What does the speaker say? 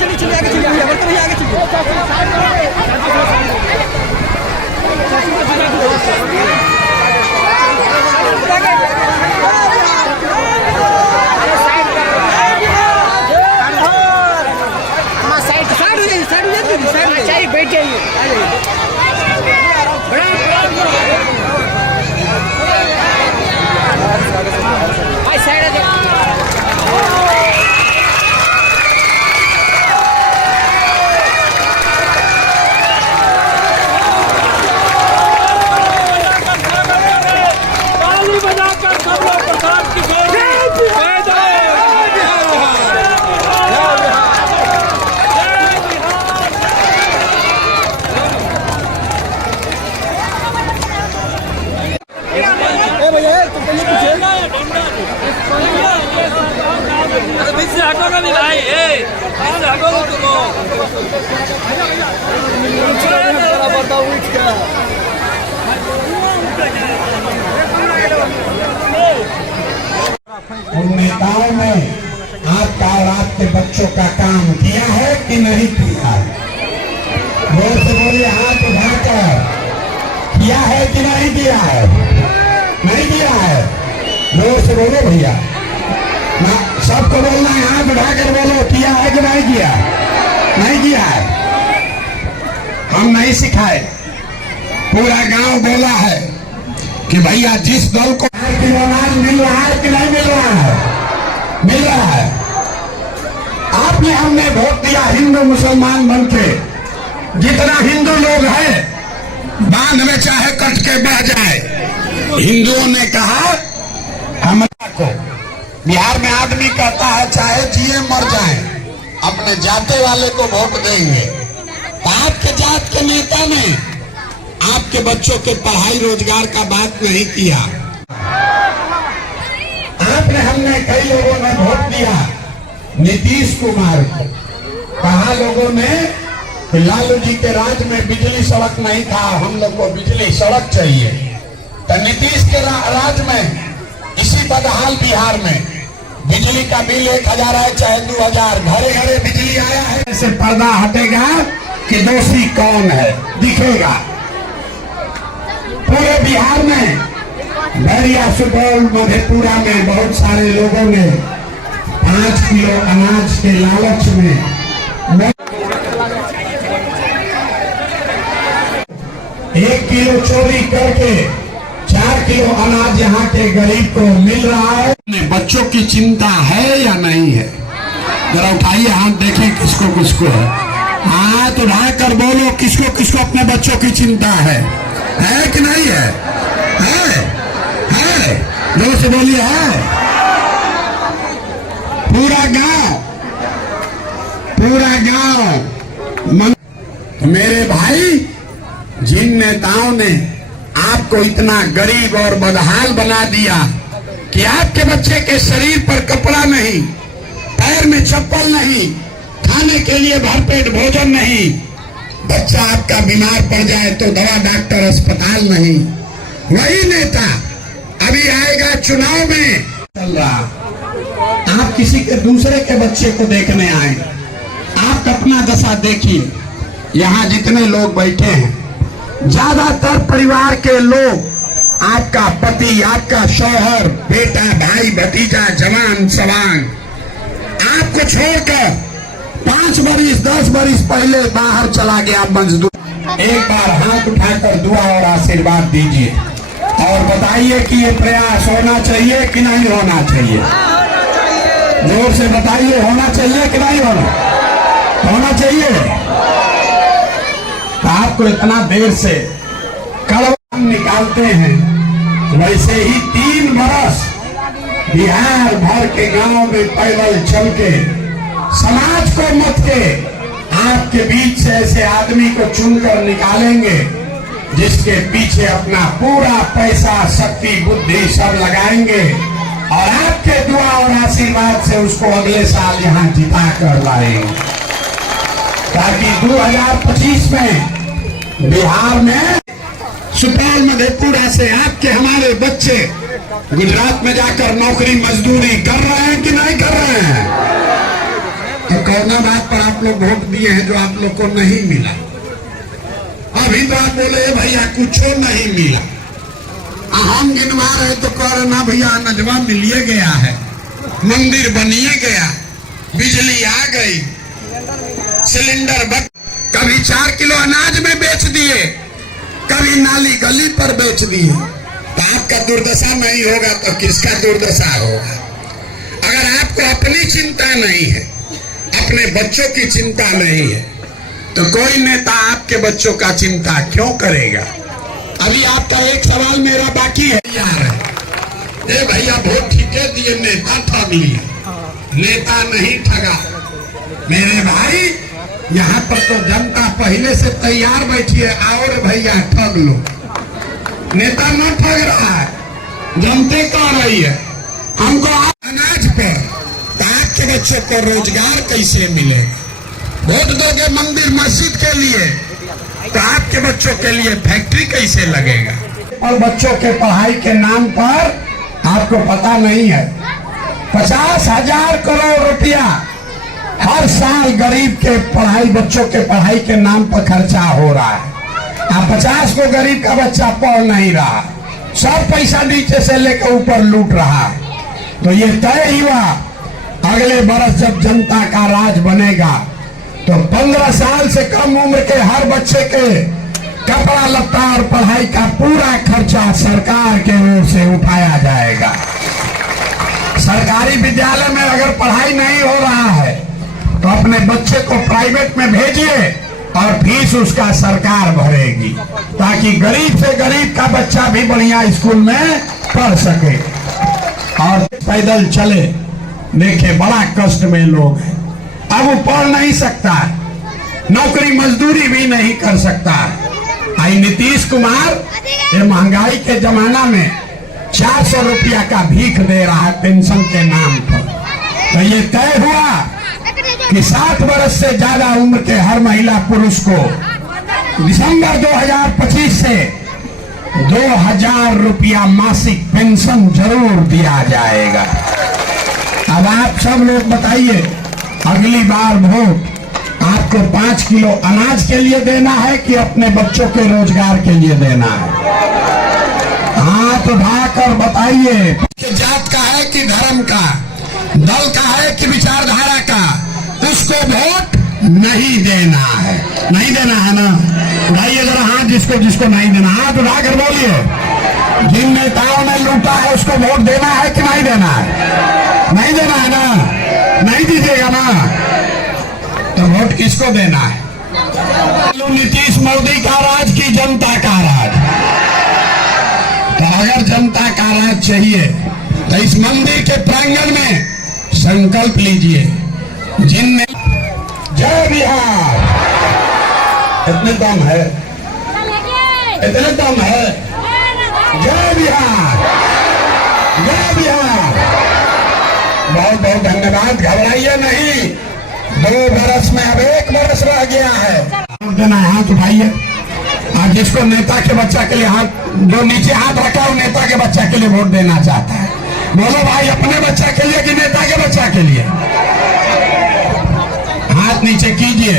चलिए चलिए आगे चलिए बर्तन भैया आगे चलिए बैठ जाइए उन नेताओं ने आपका और आपके बच्चों का काम किया है कि नहीं किया है? जोर से बोलिए, हाथ उठाकर किया है कि नहीं किया है? नहीं किया है। जोर से बोलो भैया, ना सबको बोलना है, हाथ उठाकर बोलो, किया है कि नहीं किया? नहीं किया है। हम नहीं सिखाए, पूरा गांव बोला है कि भैया जिस दल को अनाज मिल रहा है कि नहीं मिल रहा है? मिल रहा है। आपने हमने वोट दिया हिंदू मुसलमान बनके, जितना हिंदू लोग हैं बांध में चाहे कट के बह जाए। हिंदुओं ने कहा हमारा को, बिहार में आदमी कहता है चाहे जिए मर जाए अपने जाते वाले को वोट देंगे। तो आपके जात के नेता ने आपके बच्चों के पढ़ाई रोजगार का बात नहीं किया। आपने हमने कई लोगों ने वोट दिया नीतीश कुमार को, कहा लोगों ने कि लालू जी के राज में बिजली सड़क नहीं था, हम लोग को बिजली सड़क चाहिए। तो नीतीश के राज में इसी बदहाल बिहार में बिजली का बिल 1000 है चाहे 2000, घरे घरे बिजली आया है। ऐसे पर्दा हटेगा कि दोषी कौन है दिखेगा। पूरे बिहार में बैरिया, सुपौल, मधेपुरा में बहुत सारे लोगों ने 5 किलो अनाज के लालच में 1 किलो चोरी करके 4 किलो अनाज यहाँ के गरीब को मिल रहा है। बच्चों की चिंता है या नहीं है? जरा उठाइए हाथ, देखें किसको किसको है। हाथ उठाकर बोलो, किसको किसको अपने बच्चों की चिंता है कि नहीं है? है जोर से बोलिए, है। पूरा गांव मेरे भाई, जिन नेताओं ने आपको इतना गरीब और बदहाल बना दिया कि आपके बच्चे के शरीर पर कपड़ा नहीं, पैर में चप्पल नहीं, खाने के लिए भरपेट भोजन नहीं, बच्चा आपका बीमार पड़ जाए तो दवा डॉक्टर अस्पताल नहीं, वही नेता अभी आएगा चुनाव में चल रहा। आप किसी के दूसरे के बच्चे को देखने आए, आप अपना दशा देखिए। यहाँ जितने लोग बैठे हैं ज्यादातर परिवार के लोग, आपका पति, आपका शौहर, बेटा, भाई, भतीजा, जवान सवान, आपको छोड़कर 5 बरिस 10 बरिस पहले बाहर चला गया मजदूर। एक बार हाथ उठाकर दुआ और आशीर्वाद दीजिए और बताइए कि ये प्रयास होना चाहिए कि नहीं होना चाहिए। जोर से बताइए, होना चाहिए कि नहीं होना चाहिए। तो आपको इतना देर से कड़वा निकालते हैं, वैसे ही 3 बरस बिहार भर के गांव में पैदल चल के समाज को मत के आपके बीच से ऐसे आदमी को चुनकर निकालेंगे जिसके पीछे अपना पूरा पैसा, शक्ति, बुद्धि सब लगाएंगे और आपके दुआ और आशीर्वाद से उसको अगले साल यहाँ जिता कर लाएंगे, ताकि 2025 में बिहार में सुपौल, मधेपुरा से आपके हमारे बच्चे गुजरात में जाकर नौकरी मजदूरी कर रहे हैं कि नहीं कर रहे हैं? तो कौना बात पर आप लोग वोट दिए हैं जो आप लोग को नहीं मिला? अभी तो आप बोले भैया कुछ नहीं मिला, हम गिनवा रहे तो कह रहे ना भैया नजवा मिलिए गया है, मंदिर बनिए गया, बिजली आ गई, सिलेंडर कभी 4 किलो अनाज में बेच दिए, कभी नाली गली पर बेच दिए। तो आपका दुर्दशा नहीं होगा तो किसका दुर्दशा होगा? अगर आपको अपनी चिंता नहीं है, अपने बच्चों की चिंता नहीं है, तो कोई नेता आपके बच्चों का चिंता क्यों करेगा? अभी आपका एक सवाल मेरा बाकी है यार, ए भैया वोट ठीके दिए, नेता ठग लिए, नेता नहीं ठगा। मेरे भाई यहाँ पर तो जनता पहले से तैयार बैठी है, आओ रे भैया ठग लो। नेता न ठग रहा है, जनते कह रही है हमको अनाज पर, तो आपके बच्चों को रोजगार कैसे मिलेगा? वोट दोगे मंदिर मस्जिद के लिए, तो आपके बच्चों के लिए फैक्ट्री कैसे लगेगा? और बच्चों के पढ़ाई के नाम पर आपको पता नहीं है 50,000 करोड़ रुपया हर साल गरीब के पढ़ाई, बच्चों के पढ़ाई के नाम पर खर्चा हो रहा है। अब 50 को गरीब का बच्चा पढ़ नहीं रहा, सब पैसा नीचे से लेकर ऊपर लूट रहा है। तो ये तय हुआ अगले बरस जब जनता का राज बनेगा तो 15 साल से कम उम्र के हर बच्चे के कपड़ा लत्ता और पढ़ाई का पूरा खर्चा सरकार के ओर से उठाया जाएगा। सरकारी विद्यालय में अगर पढ़ाई नहीं हो रहा है तो अपने बच्चे को प्राइवेट में भेजिए और फीस उसका सरकार भरेगी, ताकि गरीब से गरीब का बच्चा भी बढ़िया स्कूल में पढ़ सके। और पैदल चले, देखे बड़ा कष्ट में लोग हैं, अब वो पढ़ नहीं सकता, नौकरी मजदूरी भी नहीं कर सकता। आई नीतीश कुमार ये महंगाई के जमाना में 400 रुपया का भीख दे रहा है पेंशन के नाम पर। तो ये तय हुआ कि 60 वर्ष से ज्यादा उम्र के हर महिला पुरुष को दिसंबर 2025 से 2000 रुपया मासिक पेंशन जरूर दिया जाएगा। अब आप सब लोग बताइए, अगली बार वोट आपको 5 किलो अनाज के लिए देना है कि अपने बच्चों के रोजगार के लिए देना है? हाथ उठाकर बताइए। जात का है कि धर्म का, दल का है कि विचारधारा का, उसको वोट नहीं देना है। नहीं देना है ना? उठाइए जरा हाथ, जिसको जिसको नहीं देना हाथ उठाकर बोलिए। जिन नेताओं ने लूटा है उसको वोट देना है कि नहीं देना है? नहीं देना है ना? नहीं दीजिएगा ना? तो वोट किसको देना है? नीतीश मोदी का राज की जनता का राज? तो अगर जनता का राज चाहिए तो इस मंदिर के प्रांगण में संकल्प लीजिए, जिनने जय बिहार, इतने दम है, इतने दम है, जय बिहार, जय बिहार। बहुत बहुत धन्यवाद। घबराइए नहीं, 2 बरस में अब 1 बरस रह गया है। देना हाथ उठाइए। आज जिसको नेता के बच्चा के लिए हाथ, जो नीचे हाथ रखा वो नेता के बच्चा के लिए वोट देना चाहता है। बोलो भाई, अपने बच्चा के लिए कि नेता के बच्चा के लिए? हाथ नीचे कीजिए।